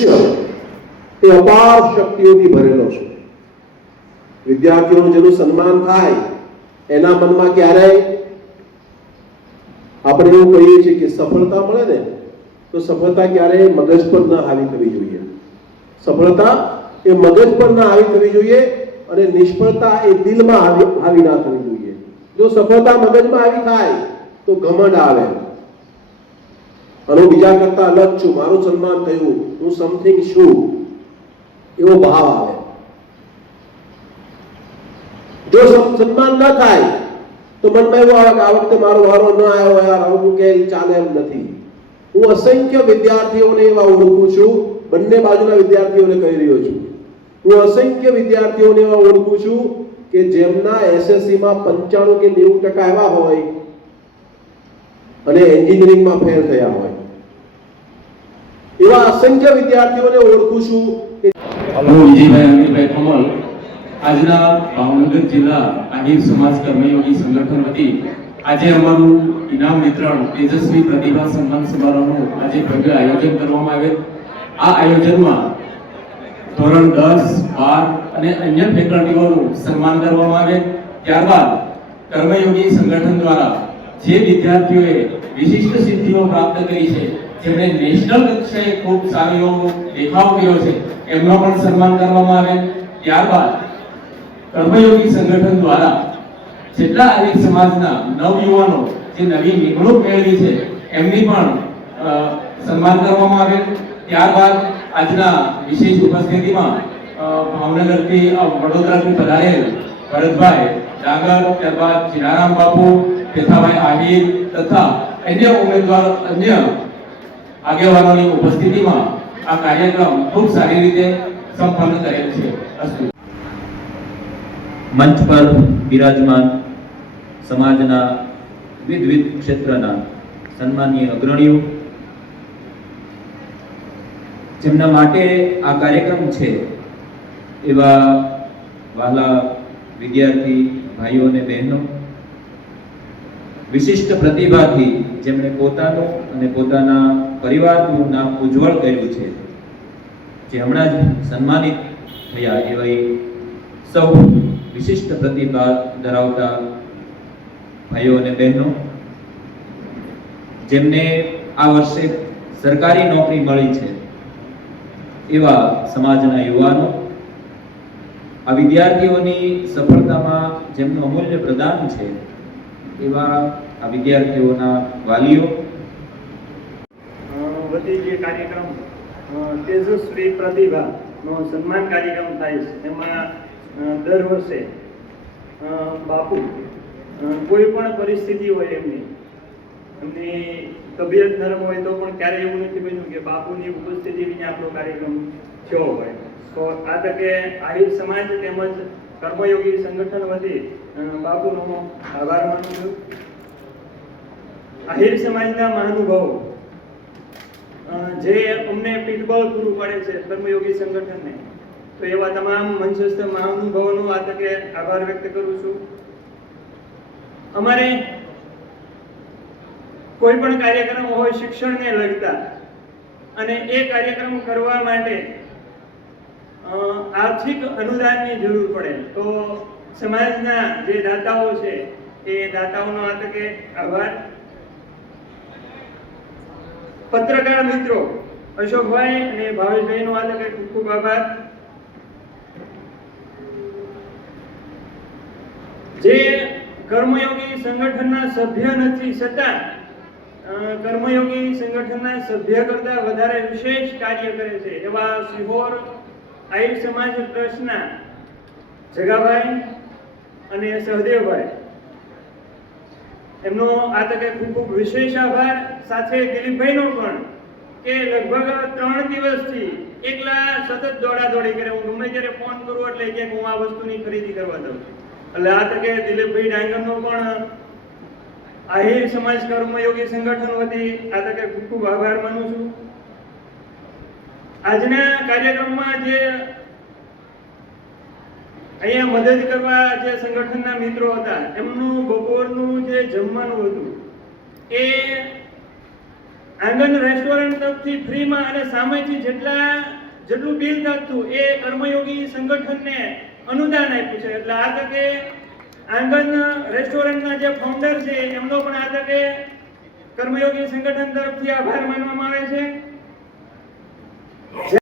ભવિષ્ય એ અપાર શક્તિઓથી ભરેલો છે. વિદ્યાર્થીઓનું જેનું સન્માન થાય એના મનમાં ક્યારેય આપણે એવું કહીએ છીએ કે સફળતા મળે ને તો સફળતા ક્યારેય મગજ પર ન હાવી થવી જોઈએ. સફળતા એ મગજ પર ના હાવી થવી જોઈએ અને નિષ્ફળતા એ દિલમાં હાવી ના થવી જોઈએ. જો સફળતા મગજમાં આવી થાય તો ઘમંડ આવે અને હું બીજા કરતા અલગ છું, મારું સન્માન થયું, હું સમથિંગ છું, એવો ભાવ આવે. જો સન્માન ન થાય તો મનમાં એવું આવે કે આ વખતે મારો વારો ન આવ્યો, યાર આવું કે ચાલે એમ નથી. હું અસંખ્ય વિદ્યાર્થીઓને એવા ઓળખું છું, બંને બાજુના વિદ્યાર્થીઓને કહી રહ્યો છું. હું અસંખ્ય વિદ્યાર્થીઓને એવા ઓળખું છું કે જેમના એસએસસીમાં 95 કે 90% આવ્યા હોય અને એન્જિનિયરિંગમાં ફેલ થયા હોય. એવા અસંખ્ય વિદ્યાર્થીઓને ઓળખું છું કે હું વિજયભાઈ અનિલભાઈ કમલ આજના ભાવનગર જિલ્લા આહિર સમાજ કર્મયોગી સંગઠન વતી આજે અમારું ઇનામ વિતરણ તેજસ્વી પ્રતિભા સન્માન સમારોહનું આજે ભવ્ય આયોજન કરવામાં આવેલ. આ આયોજનમાં ધોરણ 10, 12 અને અન્ય ફેકલ્ટીઓનું સન્માન કરવામાં આવેલ. ત્યારબાદ કર્મયોગી સંગઠન દ્વારા જે વિદ્યાર્થીઓએ વિશિષ્ટ સિદ્ધિઓ પ્રાપ્ત કરી છે, જેમણે નેશનલ કક્ષાએ ખૂબ સારો એવો દેખાવ કર્યો છે, એમનો પણ સન્માન કરવામાં આવેલ. ત્યારબાદ કર્મયોગી સંગઠન દ્વારા જેટલા આહિર સમાજના નવયુવાનો જે નવી નિમણૂક મેળવી છે એમની પણ સન્માન કરવામાં આવેલ. ત્યારબાદ આજના વિશેષ ઉપસ્થિતિમાં ભાવનગરથી વડોદરાથી પધારેલ ભરતભાઈ ડાંગર, ત્યારબાદ જીનારામ બાપુ, પેથાભાઈ આહિર તથા અન્ય ઉમેદવાર અન્ય આગેવાનોની ઉપસ્થિતિમાં આ કાર્યક્રમ ખૂબ સારી રીતે સંપન્ન કરેલ છે. અસ્તુ. મંચ પર બિરાજમાન સમાજના વિવિધ ક્ષેત્રના સન્માનીય અગ્રણીઓ, જેમના માટે આ કાર્યક્રમ છે એવા વહાલા વિદ્યાર્થી ભાઈઓ અને બહેનો, વિશિષ્ટ પ્રતિભાથી જેમણે પોતાનું અને પોતાના પરિવારનું નામ ઉજ્જવળ કર્યું છે, જે હમણાં જ સન્માનિત થયા એવા સૌ વિશિષ્ટ પ્રતિભા ધરાવતા ભાઈઓ અને બહેનો, જેમને આ વર્ષે સરકારી નોકરી મળી છે એવા સમાજના યુવાનો, આ વિદ્યાર્થીઓની સફળતામાં જેમનું અમૂલ્ય પ્રદાન છે એવા આ વિદ્યાર્થીઓના વાલીઓ વતી જે કાર્યક્રમ તેજસ્વી પ્રતિભાનો સન્માન કાર્યક્રમ થાય છે, એમાં દર વર્ષે બાપુ કોઈ પણ પરિસ્થિતિ હોય એમની તબિયત નરમ હોય તો પણ ક્યારેય એવું નથી બન્યું કે બાપુની ઉપસ્થિતિ વિના આપણો કાર્યક્રમ થયો હોય. તો આ તકે આહિર સમાજ તેમજ કર્મયોગી સંગઠન વતી બાપુનો આભાર માનું છું. આહિર સમાજના મહાનુભાવો જે અમને પીઠબળ પૂરું પાડે છે કર્મયોગી સંગઠનને, તો એવા તમામ મંચસ્થ મહાનુભાવોનો આ તકે આભાર વ્યક્ત કરું છું. અમારે કોઈ પણ કાર્યક્રમ હોય શિક્ષણને લગતા અને એ કાર્યક્રમ કરવા માટે આર્થિક અનુદાનની જરૂર પડે તો સમાજના જે દાતાઓ છે એ દાતાઓનો આ તકે આભાર. પત્રકાર મિત્રો અશોકભાઈ અને ભાવેશભાઈનો આ તકે ખૂબ ખૂબ આભાર. જે કર્મયોગી સંગઠનના સભ્ય નથી છતાં કર્મયોગી સંગઠનના સભ્ય કરતા વધારે વિશેષ કાર્ય કરે છે એવા સિહોર આહિર સમાજ ટ્રસ્ટના જગાભાઈ અને સહદેવભાઈ, એમનો આ તકે ખૂબ ખૂબ વિશેષ આભાર. સાથે દિલીપભાઈનો પણ, કે લગભગ 3 દિવસથી એકલા સતત દોડાદોડી કરે. હું ગમે ત્યારે ફોન કરું એટલે કે હું આ વસ્તુની ખરીદી કરવા દઉં. એટલે આ તકે દિલીપભાઈ ડાંગરનો પણ આહિર સમાજ કર્મયોગી સંગઠન વતી આ તકે ખૂબ ખૂબ આભાર માનું છું. આજના કાર્યક્રમમાં જે અહીંયા મદદ કરવા જે સંગઠનના મિત્રો હતા, એમનું બપોરનું જે જમવાનું હતું એ આંગણ રેસ્ટોરન્ટ તરફથી ફ્રીમાં અને સામેથી જેટલું બિલ થતું એ કર્મયોગી સંગઠનને અનુદાન આપ્યું છે. એટલે આ તકે આંગણ રેસ્ટોરન્ટના જે ફાઉન્ડર છે એમનો પણ આ તકે કર્મયોગી સંગઠન તરફથી આભાર માનવામાં આવે છે.